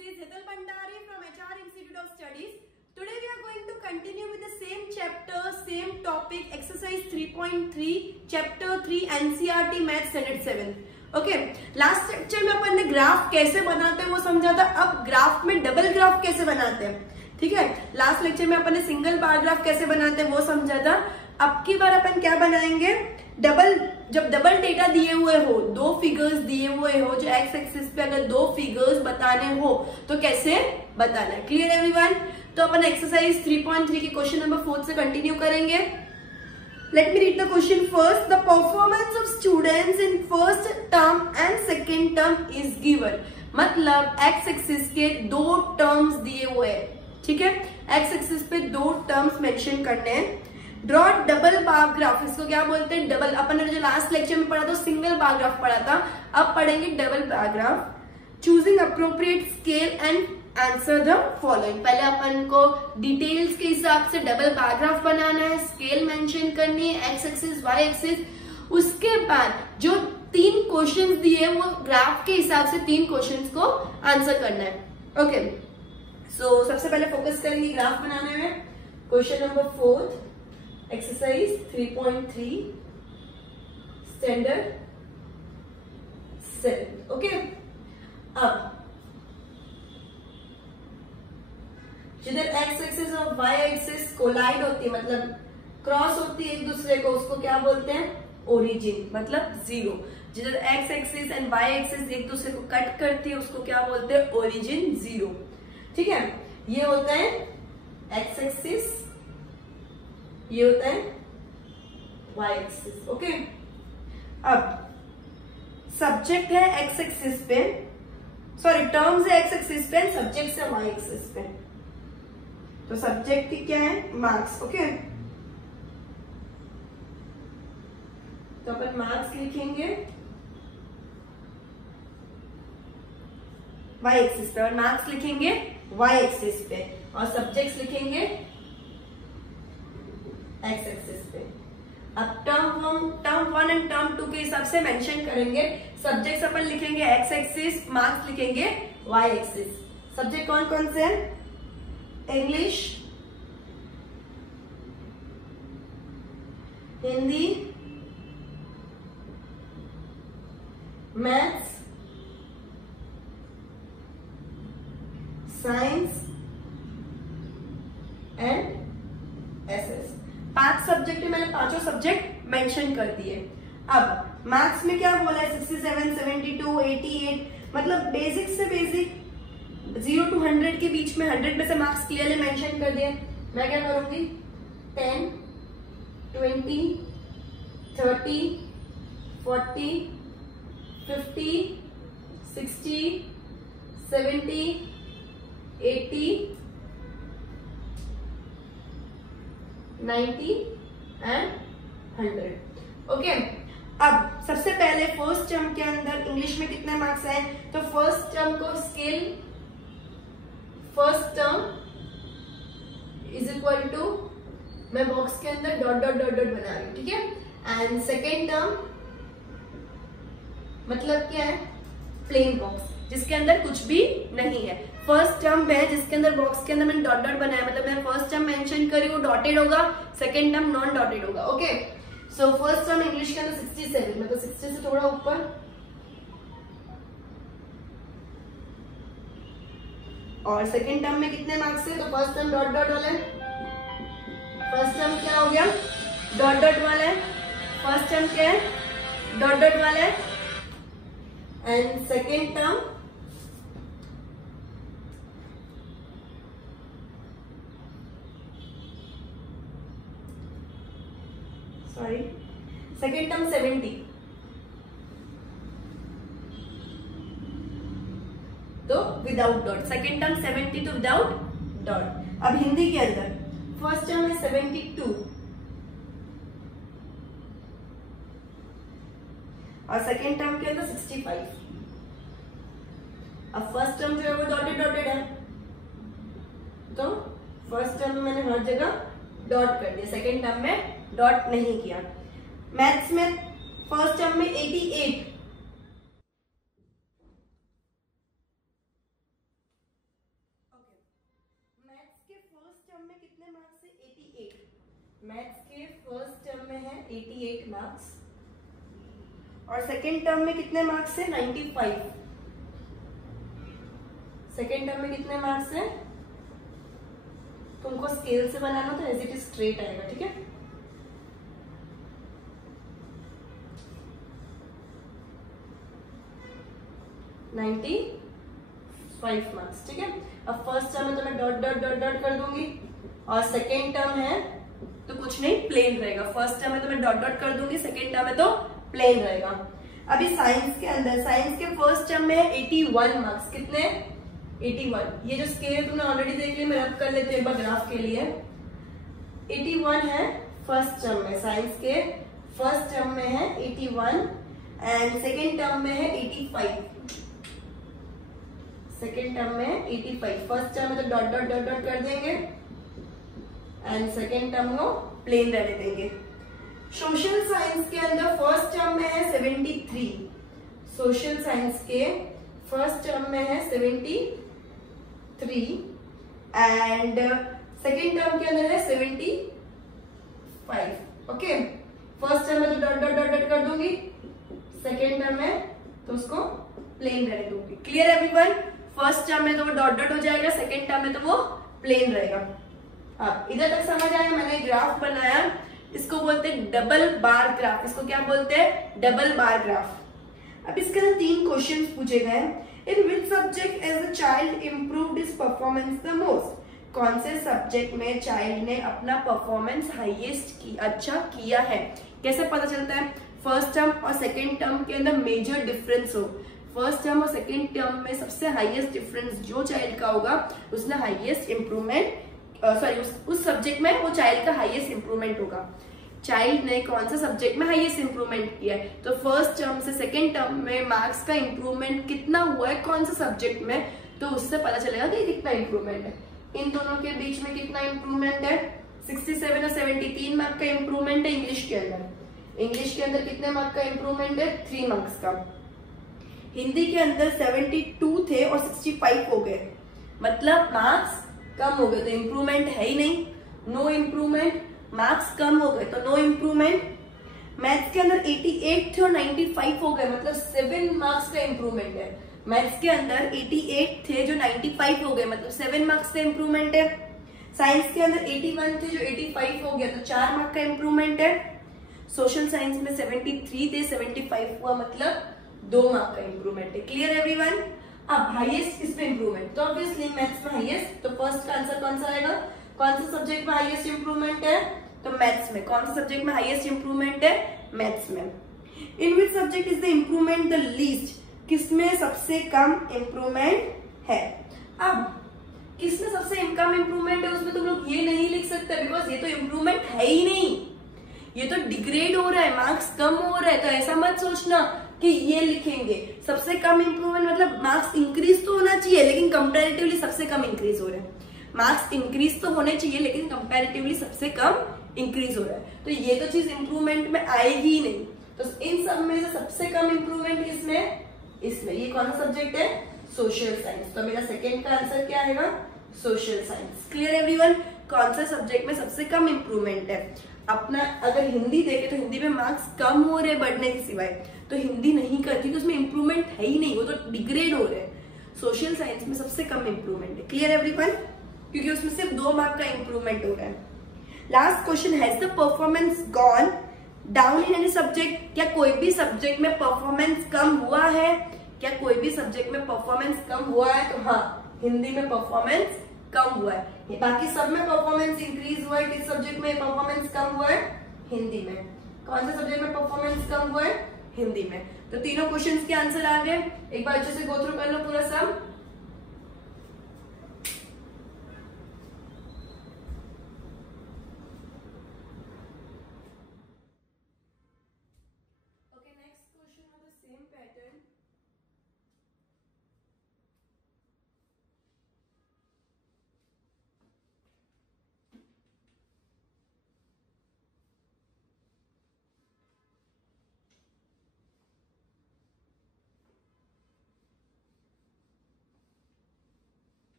is Hetal Bhandari from HR Institute of Studies. Today we are going to continue with the same chapter, same topic, exercise 3.3, chapter 3 NCERT Math Standard 7. Okay, last lecture में अपन ने graph कैसे बनाते हैं वो समझा था. अब graph में डबल ग्राफ कैसे बनाते हैं, ठीक है. लास्ट लेक्चर में अपन ने सिंगल बार ग्राफ कैसे बनाते हैं वो समझा था. अब की बार अपन क्या बनाएंगे, जब डबल डेटा दिए हुए हो, दो फिगर्स दिए हुए हो, जो एक्स एक्सिस पे अगर दो फिगर्स बताने हो तो कैसे बताना है. Clear everyone. तो अपन एक्सरसाइज 3.3 के क्वेश्चन नंबर 4 से कंटिन्यू करेंगे. Let me read the question first. The performance of students in first term and second term is given. मतलब x एक्सिस के दो टर्म्स दिए हुए हैं, ठीक है. x एक्सिस पे दो टर्म्स मेंशन करने हैं. ड्रॉ डबल बार ग्राफ, इसको क्या बोलते हैं, डबल. अपन ने जो लास्ट लेक्चर में पढ़ा था सिंगल बार ग्राफ पढ़ा था, अब पढ़ेंगे double bar graph. Choosing appropriate scale and answer the following. पहले अपन को डिटेल्स के हिसाब से डबल बार ग्राफ बनाना है, स्केल मेंशन करनी है, एक्स एक्सिस वाई एक्सिस. उसके बाद जो तीन क्वेश्चंस दिए वो ग्राफ के हिसाब से तीन क्वेश्चंस को आंसर करना है. ओके, सो सबसे पहले फोकस करेंगे ग्राफ बनाने में. Question number 4 exercise 3.3 standard 7. Okay, अब जिधर एक्स एक्सिस और वाई एक्सिस कोलाइड होती है, मतलब क्रॉस होती है एक दूसरे को, उसको क्या बोलते हैं, ओरिजिन, मतलब जीरो. जिधर X axis and Y axis एक दूसरे को कट करती है उसको क्या बोलते हैं, ओरिजिन जीरो. ठीक है, ये होता है एक्स एक्सिस, ये होता है वाई एक्सिस. ओके, अब सब्जेक्ट है एक्स एक्सिस पे, सॉरी टर्म्स है एक्स एक्सिस पे, सब्जेक्ट है वाई एक्सिस पे. तो सब्जेक्ट की क्या है, मार्क्स. ओके, तो अपन मार्क्स लिखेंगे वाई एक्सिस पे और मार्क्स लिखेंगे वाई एक्सिस पे और सब्जेक्ट्स लिखेंगे एक्स एक्सिस पे. अब टर्म 1 एंड टर्म 2 के हिसाब से मेंशन करेंगे. सब्जेक्ट्स अपन लिखेंगे एक्स एक्सिस, मार्क्स लिखेंगे वाई एक्सिस. सब्जेक्ट कौन कौन से हैं, English, Hindi, maths, science and SS. 5 subject मैंने पांचों सब्जेक्ट मेंशन कर दिए. अब मैथ्स में क्या बोला है, 67, 72, 88, मतलब बेसिक से बेसिक 0 to 100 के बीच में 100 में से मार्क्स क्लियरली मेंशन कर दिए. मैं क्या करूंगी, 10, 20, 30, 40, 50, 60, 70, 80, 90 एंड 100. ओके, अब सबसे पहले फर्स्ट टर्म के अंदर इंग्लिश में कितने मार्क्स आए, तो फर्स्ट टर्म को scale, first term is equal to, मैं बॉक्स के अंदर डॉट डॉट डॉट डॉट बना रही हूं, ठीक है. एंड सेकेंड टर्म मतलब क्या है, प्लेन बॉक्स जिसके अंदर कुछ भी नहीं है. फर्स्ट टर्म है जिसके अंदर बॉक्स के अंदर मैंने डॉट डॉट बनाया, मतलब मैं फर्स्ट टर्म मेंशन करी वो डॉटेड होगा, सेकेंड टर्म नॉन डॉटेड होगा. Okay, so first term English के अंदर 67, मतलब 60 से थोड़ा ऊपर. और सेकेंड टर्म में कितने मार्क्स है, तो फर्स्ट टर्म डॉट डॉट वाला है, फर्स्ट टर्म क्या हो गया, डॉट डॉट वाला है, फर्स्ट टर्म क्या है, डॉट डॉट वाला है. And second term second term 70, तो विदाउट डॉट. सेकेंड टर्म 70 तो विदाउट डॉट. अब हिंदी के अंदर फर्स्ट टर्म है 72 और सेकेंड टर्म के अंदर 65. अब फर्स्ट टर्म जो है वो डॉटेड डॉटेड है, तो फर्स्ट टर्म में मैंने हर जगह डॉट कर दिया, सेकेंड टर्म में डॉट नहीं किया. मैथ्स में फर्स्ट टर्म में 88 88 मार्क्स, और सेकेंड टर्म में कितने मार्क्स है 95। सेकेंड टर्म में कितने मार्क्स है, तुमको स्केल से बनाना तो एज इट इज स्ट्रेट आएगा, ठीक है। नाइन्टी 5 मार्क्स, ठीक है। अब फर्स्ट टर्म में तो मैं डॉट डॉट डॉट डॉट कर दूंगी, और सेकेंड टर्म है तो कुछ नहीं, प्लेन रहेगा। फर्स्ट टर्म में तो मैं डॉट डॉट कर दूंगी, सेकेंड टर्म में तो प्लेन रहेगा। अभी साइंस के अंदर, साइंस के फर्स्ट टर्म में 81 मार्क्स, कितने 81। ये जो स्केल तुमने ऑलरेडी देख लिया, मैं रब कर लेती हूँ एक बार ग्राफ के लिए। 81 है फर्स्ट टर्म में, साइंस के फर्स्ट टर्म में है 81 एंड सेकेंड टर्म में है 85। सेकेंड टर्म में 85, फर्स्ट टर्म में तो डॉट डॉट डॉट डॉट कर देंगे एंड सेकेंड टर्म को प्लेन रहने देंगे। सोशल साइंस के अंदर फर्स्ट टर्म में है 73, सोशल साइंस के फर्स्ट टर्म में है 73 एंड सेकेंड टर्म के अंदर है 75। ओके, फर्स्ट टर्म में तो डॉट डॉट डॉट डॉट कर दूंगी, सेकेंड टर्म में तो उसको प्लेन रहने दूंगी। क्लियर एवरीवन, फर्स्ट टर्म में तो वो डॉट डॉट हो जाएगा, सेकेंड टर्म में तो वो प्लेन रहेगा। अब इधर तक समझ आया, मैंने ग्राफ बनाया, इसको बोलते हैं डबल बार ग्राफ। इसको क्या बोलते हैं, डबल बार ग्राफ। अब इसके अंदर 3 क्वेश्चंस पूछे गए। In which subject as a child improved his performance the most, कौन से सब्जेक्ट में चाइल्ड ने अपना परफॉर्मेंस हाईएस्ट अच्छा किया है। कैसे पता चलता है, फर्स्ट टर्म और सेकेंड टर्म के अंदर मेजर डिफरेंस हो, फर्स्ट टर्म और सेकेंड टर्म में सबसे हाईएस्ट डिफरेंस जो चाइल्ड का होगा उसने हाईएस्ट इंप्रूवमेंट, सॉरी उस सब्जेक्ट में वो चाइल्ड का हाईएस्ट इंप्रूवमेंट होगा। चाइल्ड ने कौन सा सब्जेक्ट में हाईएस्ट इंप्रूवमेंट किया है, तो फर्स्ट टर्म से सेकेंड टर्म में मार्क्स का इंप्रूवमेंट कितना हुआ है कौन सा सब्जेक्ट में, तो उससे पता चलेगा कि कितना इंप्रूवमेंट है। इन दोनों के बीच में कितना इंप्रूवमेंट है, 67 और 73 मार्क का इंप्रूवमेंट है। इंग्लिश के अंदर, इंग्लिश के अंदर कितने मार्क का इंप्रूवमेंट है, 3 मार्क्स का। हिंदी के अंदर 72 थे और 65 हो गए, मतलब मार्क्स कम हो गए, तो इंप्रूवमेंट है ही नहीं, नो इंप्रूवमेंट। मार्क्स कम हो गए तो नो इंप्रूवमेंट। मैथ्स के अंदर 88 थे और 95 हो गए, मतलब 7 मार्क्स का इंप्रूवमेंट है। मैथ्स के अंदर 88 थे जो 95 हो गए, मतलब 7 मार्क्स का इंप्रूवमेंट है। साइंस के अंदर 81 थे जो 85 हो गया, तो 4 मार्क का इंप्रूवमेंट है। सोशल साइंस में 73 थे, 75 हुआ, मतलब 2 मार्क का इंप्रूवमेंट है। Clear everyone. अब हाईएस्ट किस पे इंप्रूवमेंट, तो ऑब्वियसली मैथ्स में हाईएस्ट, तो फर्स्ट का आंसर कौन सा आएगा, कौन सा सब्जेक्ट में हाईएस्ट इंप्रूवमेंट है, तो मैथ्स में। कौन सा सब्जेक्ट में हाईएस्ट इंप्रूवमेंट है, मैथ्स में। In which subject is the improvement the least, किसमें सबसे कम इंप्रूवमेंट है। अब किसमें सबसे कम इंप्रूवमेंट है उसमें तुम लोग ये नहीं लिख सकते, बिकॉज ये तो इंप्रूवमेंट है ही नहीं, ये तो डिग्रेड हो रहा है, मार्क्स कम हो रहा है। तो ऐसा मत सोचना कि ये लिखेंगे सबसे कम इंप्रूवमेंट, मतलब मार्क्स इंक्रीज तो होना चाहिए लेकिन कंपैरेटिवली सबसे कम इंक्रीज हो रहा है। मार्क्स इंक्रीज तो होने चाहिए लेकिन कंपैरेटिवली सबसे कम इंक्रीज हो रहा है, तो ये तो चीज इंप्रूवमेंट में आएगी ही नहीं। तो इन सब में से सबसे कम इंप्रूवमेंट किसमें, इसमें। ये कौन सा सब्जेक्ट है, सोशल साइंस। तो मेरा सेकेंड का आंसर क्या आएगा, सोशल साइंस। क्लियर एवरीवन, कौन सा सब्जेक्ट में सबसे कम इंप्रूवमेंट है। अपना अगर हिंदी देखे तो हिंदी में मार्क्स कम हो रहे बढ़ने के सिवाय, तो हिंदी नहीं करती क्योंकि उसमें इंप्रूवमेंट है ही नहीं, वो तो डिग्रेड हो रहे हैं। सोशल साइंस में सबसे कम इंप्रूवमेंट है। क्लियर एवरीवन, क्योंकि उसमें सिर्फ 2 मार्क का इंप्रूवमेंट हो रहा है। Last question, has the performance gone down in any subject, क्या कोई भी सब्जेक्ट में परफॉर्मेंस कम हुआ है, क्या कोई भी सब्जेक्ट में परफॉर्मेंस कम हुआ है, तो हाँ हिंदी में परफॉर्मेंस कम हुआ है। बाकी सब में परफॉर्मेंस इंक्रीज हुआ है, किस सब्जेक्ट में परफॉर्मेंस कम हुआ है, हिंदी में। कौन से सब्जेक्ट में परफॉर्मेंस कम हुआ है, हिंदी में। तो तीनों क्वेश्चंस के आंसर आ गए, एक बार अच्छे से गो थ्रू कर लो पूरा sum. Okay, next question of the same pattern.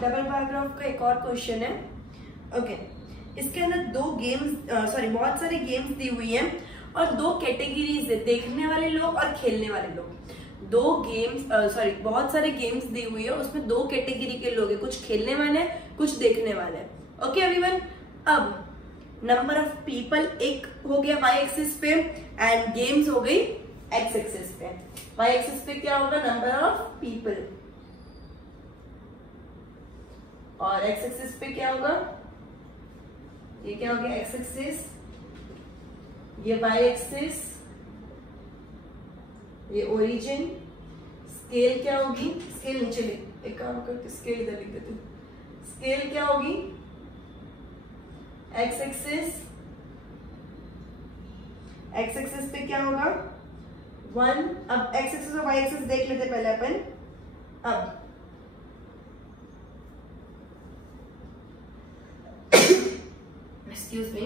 Double bar graph का एक और क्वेश्चन है। ओके, इसके अंदर बहुत सारे गेम्स दी हुई हैं और दो कैटेगरीज है, देखने वाले लोग और खेलने वाले लोग। बहुत सारे गेम्स दी हुई है, उसमें दो कैटेगरी के लोग हैं, कुछ खेलने वाले हैं, कुछ देखने वाले हैं। ओके एवरीवन, अब नंबर ऑफ पीपल एक हो गया वाई एक्सिस पे एंड गेम्स हो गई एक्स एक्सिस पे। वाई एक्सिस पे क्या होगा, नंबर ऑफ पीपल, और एक्स एक्सिस पे क्या होगा, ये क्या हो गया एक्स एक्सिस, ये वाई एक्सिस, ये ओरिजिन। स्केल क्या होगी, स्केल नीचे लिख, एक काम करके स्केल इधर लिख देते। स्केल क्या होगी, एक्स एक्सिस, एक्स एक्सिस पे क्या होगा 1। अब एक्स एक्सिस और वाई एक्सिस देख लेते पहले अपन। अब एक्सक्यूज मी,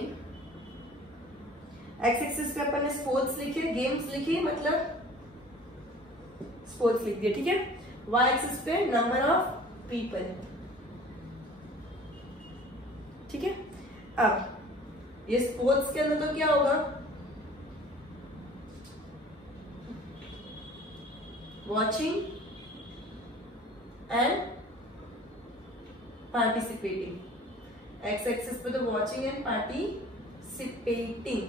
एक्स एक्सिस पे अपन ने स्पोर्ट्स लिखे, गेम्स लिखी, मतलब स्पोर्ट्स लिख दिया, ठीक है। वाई एक्सिस पे नंबर ऑफ पीपल, ठीक है। अब ये स्पोर्ट्स के अंदर तो क्या होगा, watching and participating. X axis पे तो वॉचिंग एंड पार्टिसिपेटिंग।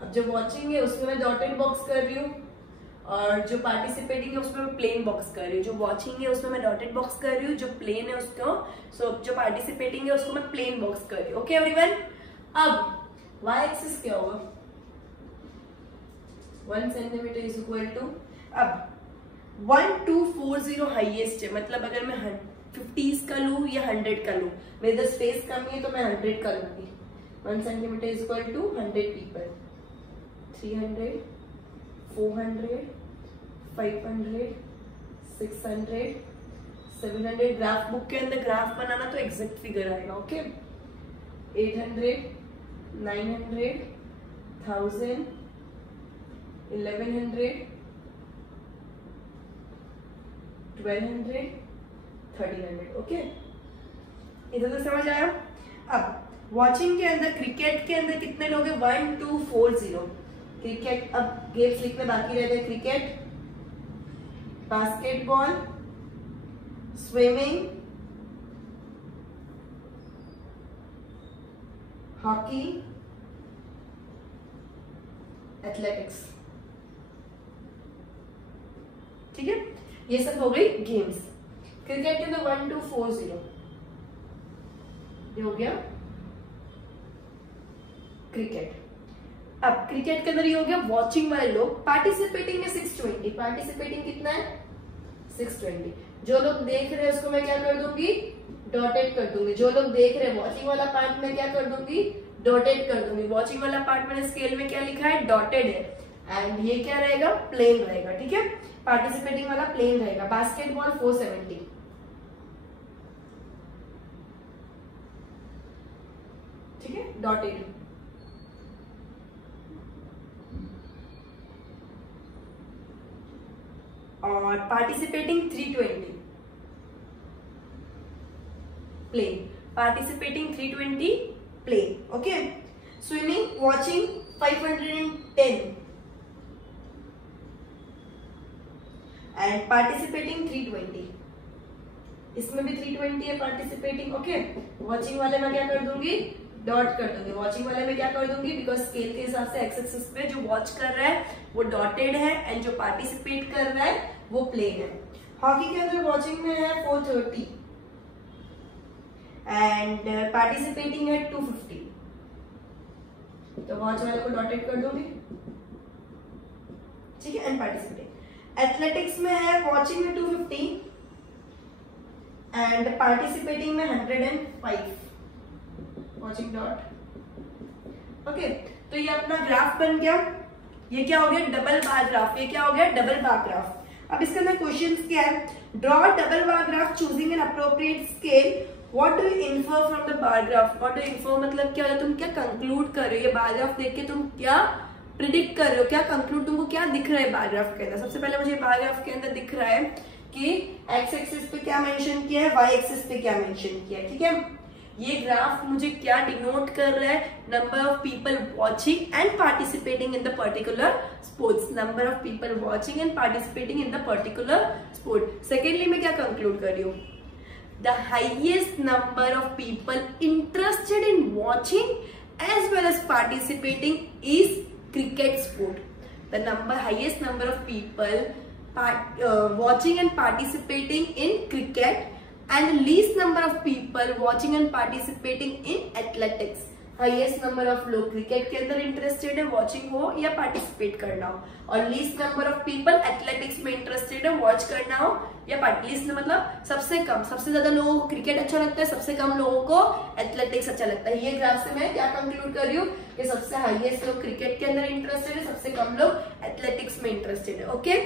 अब जो वॉचिंग है उसमें मैं डॉटेड बॉक्स कर रही हूँ, और जो पार्टिसिपेटिंग है उसमें मैं प्लेन बॉक्स कर रही हूँ। जो वॉचिंग है उसमें मैं डॉटेड बॉक्स कर रही हूँ, जो प्लेन है उसको जो पार्टिसिपेटिंग है उसको मैं प्लेन बॉक्स कर रही हूँ। ओके एवरीवन, अब वाई एक्सिस क्या होगा, 1 सेंटीमीटर इज इक्वल टू, अब 1240 हाईएस्ट है, मतलब अगर मैं 50s का लू या 100 का लू, मेरे इधर स्पेस कमी है तो मैं 100 का लूंगी। 1 centimetre is equal to 100 people, 300, 400, 500, 600, 700। Graph book के अंदर ग्राफ बनाना तो एग्जैक्ट फिगर आएगा। ओके, 800, 900, 1000, 1100, 1200, 1300। ओके, इधर तो समझ आया। अब वॉचिंग के अंदर, क्रिकेट के अंदर कितने लोग हैं, 1240 क्रिकेट। अब गेम्स लिखने बाकी रहते हैं, cricket, basketball, swimming, hockey, athletics, ठीक है। ये सब हो गई गेम्स। क्रिकेट के अंदर 1240 ये हो गया क्रिकेट। अब क्रिकेट के अंदर ये हो गया वॉचिंग वाले लोग। पार्टिसिपेटिंग है 620, पार्टिसिपेटिंग कितना है 620। जो लोग देख रहे हैं उसको मैं क्या कर दूंगी, डॉटेड कर दूंगी। जो लोग देख रहे हैं वॉचिंग वाला पार्ट में क्या कर दूंगी, डॉटेड कर दूंगी। वॉचिंग वाला पार्ट मैंने स्केल में क्या लिखा है, डॉटेड है, एंड ये क्या रहेगा, प्लेन रहेगा, ठीक है। पार्टिसिपेटिंग वाला प्लेन रहेगा। बास्केटबॉल 470, ठीक है, डॉटेड। और participating 320 plane, participating 320 plane. Okay, swimming, watching 510 and participating 320। इसमें भी 320 है पार्टिसिपेटिंग। ओके, वॉचिंग वाले में क्या कर दूंगी, डॉट कर दूंगी। वॉचिंग वाले में क्या कर दूंगी, बिकॉज स्केल के हिसाब से एक्स एक्सिस पे जो वॉच कर रहा है वो डॉटेड है एंड जो पार्टिसिपेट कर रहा है वो प्लेन है। हॉकी के अंदर वॉचिंग में है 430 एंड पार्टिसिपेटिंग है 250, तो वॉच वाले को डॉटेड कर दूंगी, ठीक है, एंड पार्टिसिपेटिंग। एथलेटिक्स में है वॉचिंग में 250 एंड पार्टिसिपेटिंग में 105, वॉचिंग डॉट। ओके, तो ये अपना ग्राफ बन गया। ये क्या हो गया, डबल बार ग्राफ। ये क्या हो गया, डबल बार ग्राफ। अब इसके अंदर क्वेश्चंस क्या है, draw double bar graph choosing an appropriate scale, what do you infer from the bar graph. What do infer मतलब क्या है, तुम क्या कंक्लूड कर रहे हो, ये बार ग्राफ देख के तुम क्या प्रिडिक्ट कर रहे हो, क्या कंक्लूड, तुमको क्या दिख रहा है बार ग्राफ के अंदर। सबसे पहले मुझे बार ग्राफ के अंदर दिख रहा है कि एक्स एक्सिस पे क्या मेंशन किया है, वाई एक्सिस पे क्या मेंशन किया है, ठीक है। ये ग्राफ मुझे क्या डिनोट कर रहा है? Number of people watching and participating in the particular sports, number of people watching and participating in the particular sport. Secondly मैं क्या कंक्लूड कर रही हूँ? The highest number of people interested in watching as well as participating is cricket sport. The highest number of people watching and participating in cricket, and the least number of people watching and participating in athletics. Highest number of लोग cricket के अंदर interested है, watching हो या participate करना हो, और least number of people athletics में इंटरेस्टेड है, वॉच करना हो या लीस्ट मतलब सबसे कम, सबसे ज्यादा लोगों को क्रिकेट अच्छा लगता है, सबसे कम लोगों को एथलेटिक्स अच्छा लगता है। ये ग्राफ से मैं क्या कंक्लूड कर रही हूँ कि सबसे हाईएस्ट लोग क्रिकेट के अंदर इंटरेस्टेड है, सबसे कम लोग एथलेटिक्स में इंटरेस्टेड है। Okay,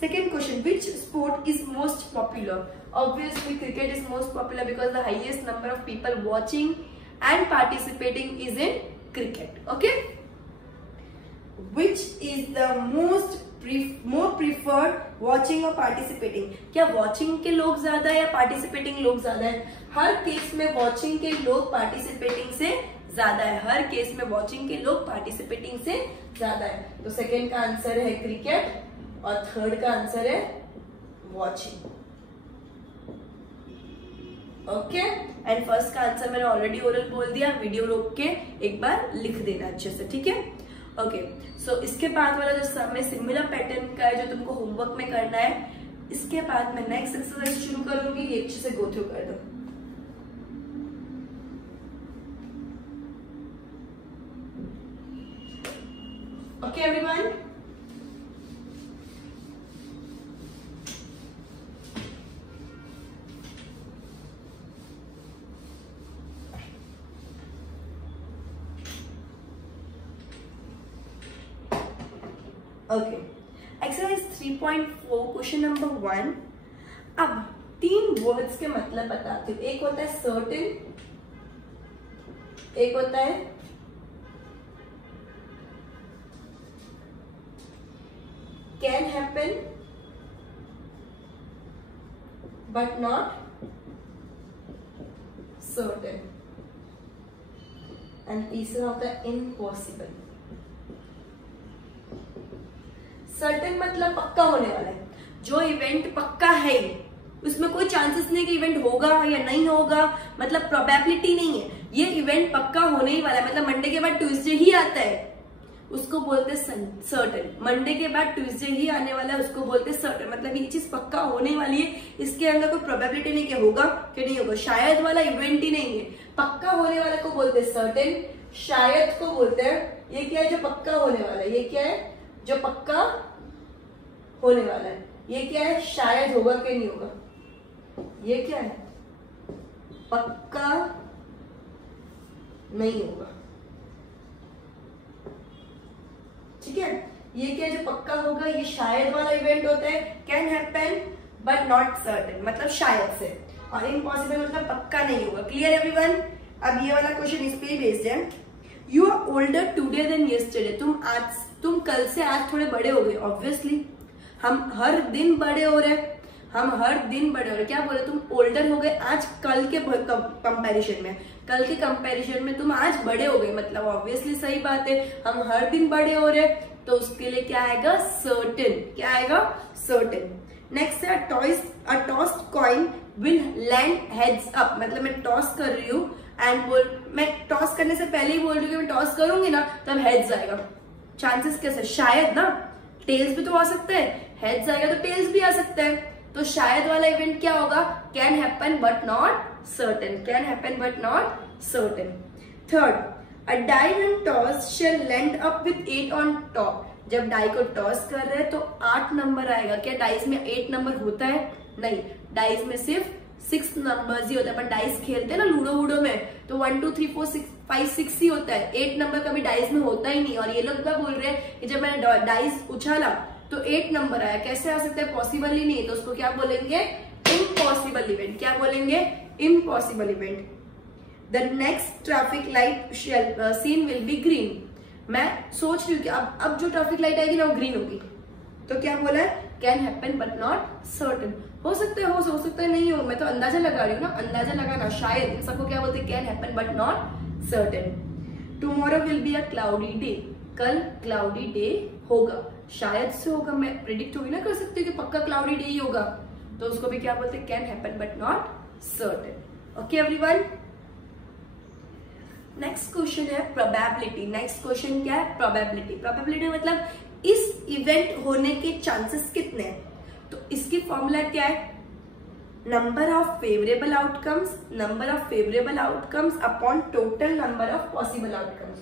second question, which sport is most popular? Obviously cricket is most popular because the highest number of people watching and participating is in cricket. Okay, which is the more preferred watching or participating? क्या watching के लोग ज्यादा है या participating लोग ज्यादा है? हर case में watching के लोग participating से ज्यादा है, हर केस में watching के लोग participating से ज्यादा है। तो सेकेंड का आंसर है क्रिकेट और थर्ड का आंसर है watching। ओके, एंड फर्स्ट का आंसर मैंने ऑलरेडी ओरल बोल दिया, वीडियो रोक के एक बार लिख देना अच्छे से, ठीक है। ओके, सो इसके बाद वाला जो समय सिमिलर पैटर्न का है जो तुमको होमवर्क में करना है, इसके बाद मैं नेक्स्ट एक्सरसाइज शुरू करूंगी, ये अच्छे से गो थ्रू कर दो। Okay everyone, okay, exercise 3.4 question number 1। अब 3 वर्ड्स के मतलब बताती हूँ। एक होता है सर्टेन, एक होता है can happen but not certain, and तीसरा होता है इम्पॉसिबल। सर्टेन मतलब पक्का होने वाला है, जो इवेंट पक्का है, उसमें कोई चांसेस नहीं कि इवेंट होगा या नहीं होगा, मतलब प्रोबेबिलिटी नहीं है, ये इवेंट पक्का होने ही वाला है। मतलब मंडे के बाद ट्यूसडे ही आता है, उसको बोलते हैं सर्टेन। मंडे के बाद ट्यूसडे ही आने वाला है, उसको बोलते हैं सर्टेन। मतलब ये चीज पक्का होने वाली है, इसके अंदर कोई प्रोबेबिलिटी नहीं कि होगा कि नहीं होगा, शायद वाला इवेंट ही नहीं है। पक्का होने वाले को बोलते हैं सर्टेन, शायद को बोलते हैं, ये क्या है जो पक्का होने वाला है, ये क्या है जो पक्का होने वाला है, ये क्या है शायद होगा कि नहीं होगा, ये क्या है पक्का नहीं होगा, ठीक है। ये क्या जो पक्का होगा, ये शायद वाला इवेंट होता है, can happen but not certain मतलब शायद से, और इम्पॉसिबल मतलब पक्का नहीं होगा। Clear everyone? अब ये वाला क्वेश्चन इस पे ही बेस्ड है। You are older today than yesterday, तुम कल से आज थोड़े बड़े हो गए। ऑब्वियसली हम हर दिन बड़े हो रहे, हम हर दिन बड़े हो रहे। क्या बोले, तुम ओल्डर हो गए आज कल के कंपैरिजन में, कल के कंपैरिजन में तुम आज बड़े हो गए, मतलब ऑब्वियसली सही बात है, हम हर दिन बड़े हो रहे, तो उसके लिए क्या आएगा सर्टेन। क्या आएगा सर्टेन। नेक्स्ट है a tossed coin will land heads up, मतलब मैं टॉस कर रही हूँ एंड मैं टॉस करने से पहले ही बोल रही हूँ कि मैं टॉस करूंगी ना तब हेड्स आएगा। चांसेस कैसे, शायद ना, टेल्स भी तो आ सकता है, हेड्स आएगा तो टेल्स भी आ सकता है, तो शायद वाला इवेंट क्या होगा, can happen but not certain, can happen but not certain. Third, a die when toss shall land up with 8 on top, जब डाई को टॉस कर रहे हैं तो 8 नंबर आएगा। क्या डाइस में 8 नंबर होता है? नहीं, डाइस में सिर्फ 6 नंबर्स ही होता है। पर डाइस खेलते हैं ना लूडो वूडो में, तो 1 2 3 4 5 6 ही होता है, 8 नंबर कभी डाइस में होता ही नहीं। और ये लोग क्या बोल रहे हैं कि जब मैंने डाइस उछाला तो 8 नंबर आया, कैसे आ सकता है, पॉसिबल ही नहीं, तो उसको क्या बोलेंगे, इम्पॉसिबल इवेंट। क्या बोलेंगे, impossible event. The next traffic light seen will be green, मैं सोच रही हूँ कि अब जो ट्रैफिक लाइट आएगी ना वो ग्रीन होगी, तो क्या बोला है, can happen but not certain. हो सकता है नहीं हो, मैं तो अंदाजा लगा रही हूँ ना, अंदाजा लगाना, शायद, इन सबको क्या बोलते हैं, can happen but not certain. Tomorrow will be a cloudy day, कल क्लाउडी डे होगा, शायद से होगा, मैं प्रेडिक्ट होगी ना कर सकती हूँ कि पक्का क्लाउडी डे ही होगा, तो उसको भी क्या बोलते हैं, can happen but not certain. Okay everyone, next question है प्रोबेबिलिटी। नेक्स्ट क्वेश्चन क्या है, प्रोबेबिलिटी। प्रोबेबिलिटी मतलब इस इवेंट होने के चांसेस कितने हैं, तो इसकी फॉर्मूला क्या है, number of favourable outcomes upon total number of possible outcomes,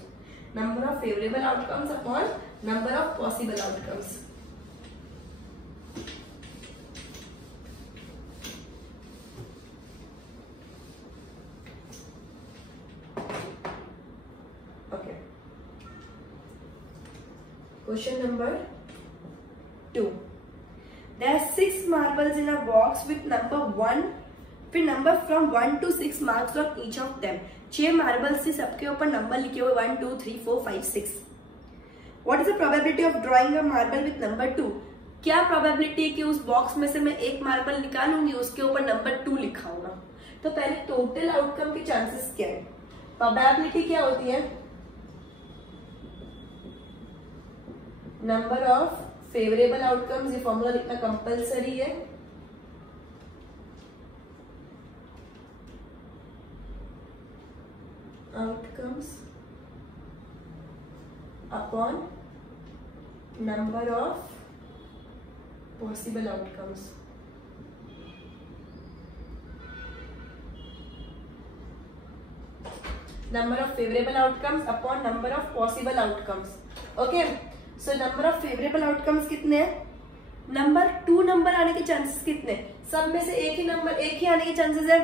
number of favourable outcomes upon number of possible outcomes. Question number 2. There are 6 marbles in a box with number 1, फिर number from 1 to 6 marks on each of them. 6 marbles से सबके ऊपर number लिखे हुए 1 2 3 4 5 6. What is the probability of drawing a marble with number 2? क्या probability है कि उस बॉक्स में से मैं एक मार्बल निकालूंगी, उसके ऊपर नंबर 2 लिखा होगा। तो पहले टोटल आउटकम के चांसेस क्या है, प्रोबेबिलिटी क्या होती है, नंबर ऑफ फेवरेबल आउटकम्स, ये फॉर्मूला लिखना कंपलसरी है, outcomes upon number of possible outcomes. Number of favourable outcomes upon number of possible outcomes. Okay, so number of favourable outcomes कितने हैं, नंबर 2 नंबर आने के चांसेस कितने, सब में से एक ही आने के चांसेस है,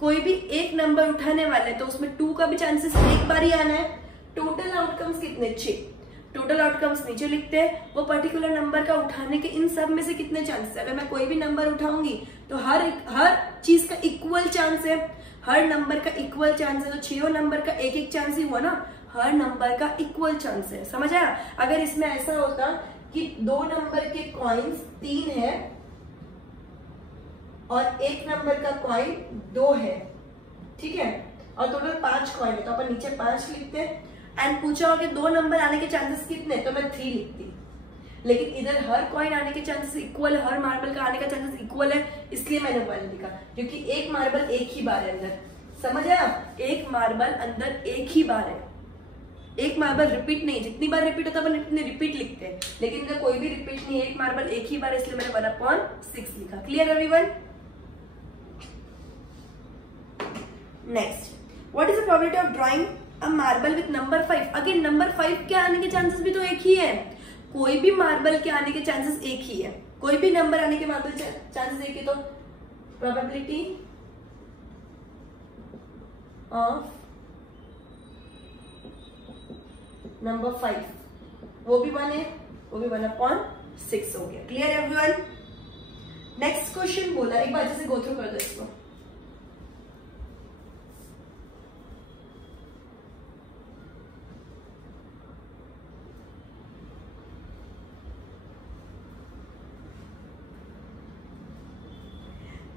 कोई भी एक नंबर उठाने वाले तो उसमें 2 का भी चांसेस एक बार ही आना है। टोटल आउटकम्स कितने, 6। टोटल आउटकम्स नीचे लिखते हैं, वो पर्टिकुलर नंबर का उठाने के इन सब में से कितने चांसेस, अगर मैं कोई भी नंबर उठाऊंगी तो हर चीज का इक्वल चांस है, हर नंबर का इक्वल चांस है, तो 6 नंबर का एक चांस ही हुआ ना, हर नंबर का इक्वल चांस है, समझ आया। अगर इसमें ऐसा होता कि 2 नंबर के कॉइन्स 3 है और 1 नंबर का कॉइन 2 है, ठीक है, और टोटल 5 कॉइन है, तो अपन नीचे 5 लिखते हैं, एंड पूछा हो कि 2 नंबर आने के चांसेस कितने, तो मैं 3 लिखती, लेकिन इधर हर कॉइन आने के चांसेस इक्वल है, हर मार्बल का आने का चांसेस इक्वल है, इसलिए मैंने 1 लिखा, क्योंकि एक मार्बल एक ही बार है अंदर, समझ आया, एक मार्बल अंदर एक ही बार है, एक मार्बल रिपीट नहीं, जितनी बार रिपीट होता है अपन इतने रिपीट लिखते हैं, लेकिन इधर कोई भी रिपीट नहीं, एक मार्बल एक ही बार, इसलिए मैंने 1/6 लिखा। Clear everyone? Next, what is the probability of drawing a marble with number 5? Again number 5 के आने के चांसेस भी तो एक ही है, कोई भी मार्बल के आने के चांसेस एक ही है, कोई भी नंबर आने के मार्बल चांसेस एक ही, तो प्रोबेबिलिटी ऑफ नंबर 5 वो भी 1 है, वो भी 1/6 हो गया। Clear everyone? नेक्स्ट क्वेश्चन बोला, एक बार जैसे गो थ्रू कर दो इसको।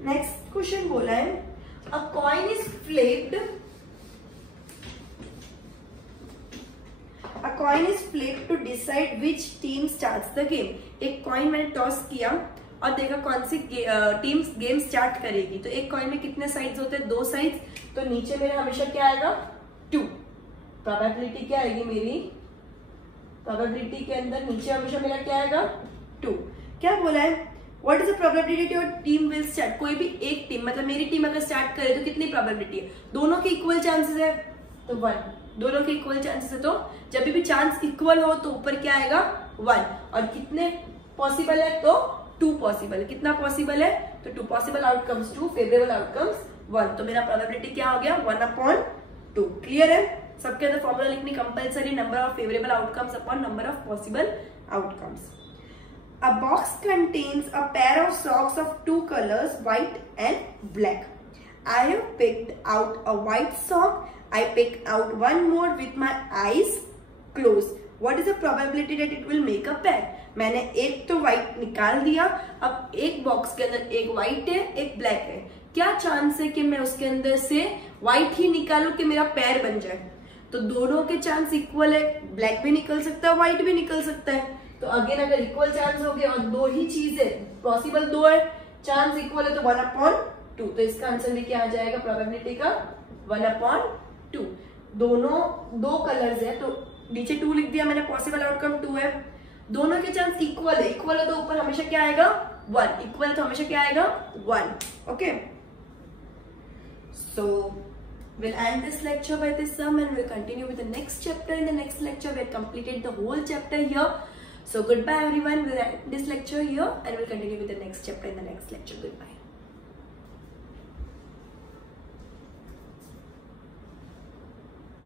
नेक्स्ट क्वेश्चन बोला है, अ coin is flipped, A coin is flipped to decide which team starts the game. एक कॉइन मैंने टॉस किया और देखा कौन सी टीम गेम स्टार्ट करेगी, तो एक कॉइन में कितने साइड्स होते हैं, 2 साइड्स, तो नीचे मेरा हमेशा क्या आएगा, 2। प्रोबेबिलिटी क्या आएगी मेरी, प्रोबेबिलिटी के अंदर नीचे हमेशा मेरा क्या आएगा, 2। क्या बोला है, what is the probability your team will start, कोई भी एक टीम, मतलब मेरी टीम अगर स्टार्ट करे तो कितनी प्रोबेबिलिटी है, दोनों के इक्वल चांसेस है, तो 1, दोनों के इक्वल चांसेस है, तो जब भी चांस इक्वल हो तो ऊपर क्या आएगा, 1, और कितने पॉसिबल है, तो 2 पॉसिबल है, कितना पॉसिबल है, तो 2 पॉसिबल आउटकम्स 2, फेवरेबल आउटकम्स 1, तो मेरा प्रोबेबिलिटी क्या हो गया, 1/2। क्लियर है? सबके अंदर फॉर्मूला लिखनी compulsory, number of favourable outcomes upon number of possible outcomes. A box contains a pair of socks of 2 colors, white and black. I have picked out a white sock. I picked out one more with my eyes closed. What is the probability that it will make a pair? मैंने एक तो white निकाल दिया, अब एक box के अंदर एक व्हाइट है एक ब्लैक है, क्या चांस है कि मैं उसके अंदर से व्हाइट ही निकालूं कि मेरा पेयर बन जाए? तो दोनों के चांस इक्वल है, ब्लैक भी निकल सकता है व्हाइट भी निकल सकता है। तो अगेन अगर इक्वल चांस हो गए और दो ही चीजें पॉसिबल, दो है, चांस इक्वल है तो 1/2। तो इसका आंसर भी क्या आ जाएगा प्रोबेबिलिटी का? 1/2। दोनों दो कलर्स है तो नीचे 2 लिख दिया मैंने, पॉसिबल आउटकम 2 है। दोनों के चांस इक्वल है, इक्वल है तो ऊपर हमेशा क्या आएगा? 1। इक्वल तो हमेशा क्या आएगा? 1। Okay, so we'll end this lecture by this sum and we'll continue with the next chapter in the next lecture. We've completed the whole chapter here. So goodbye everyone. We'll end this lecture here and we'll continue with the next chapter in the next lecture. Goodbye.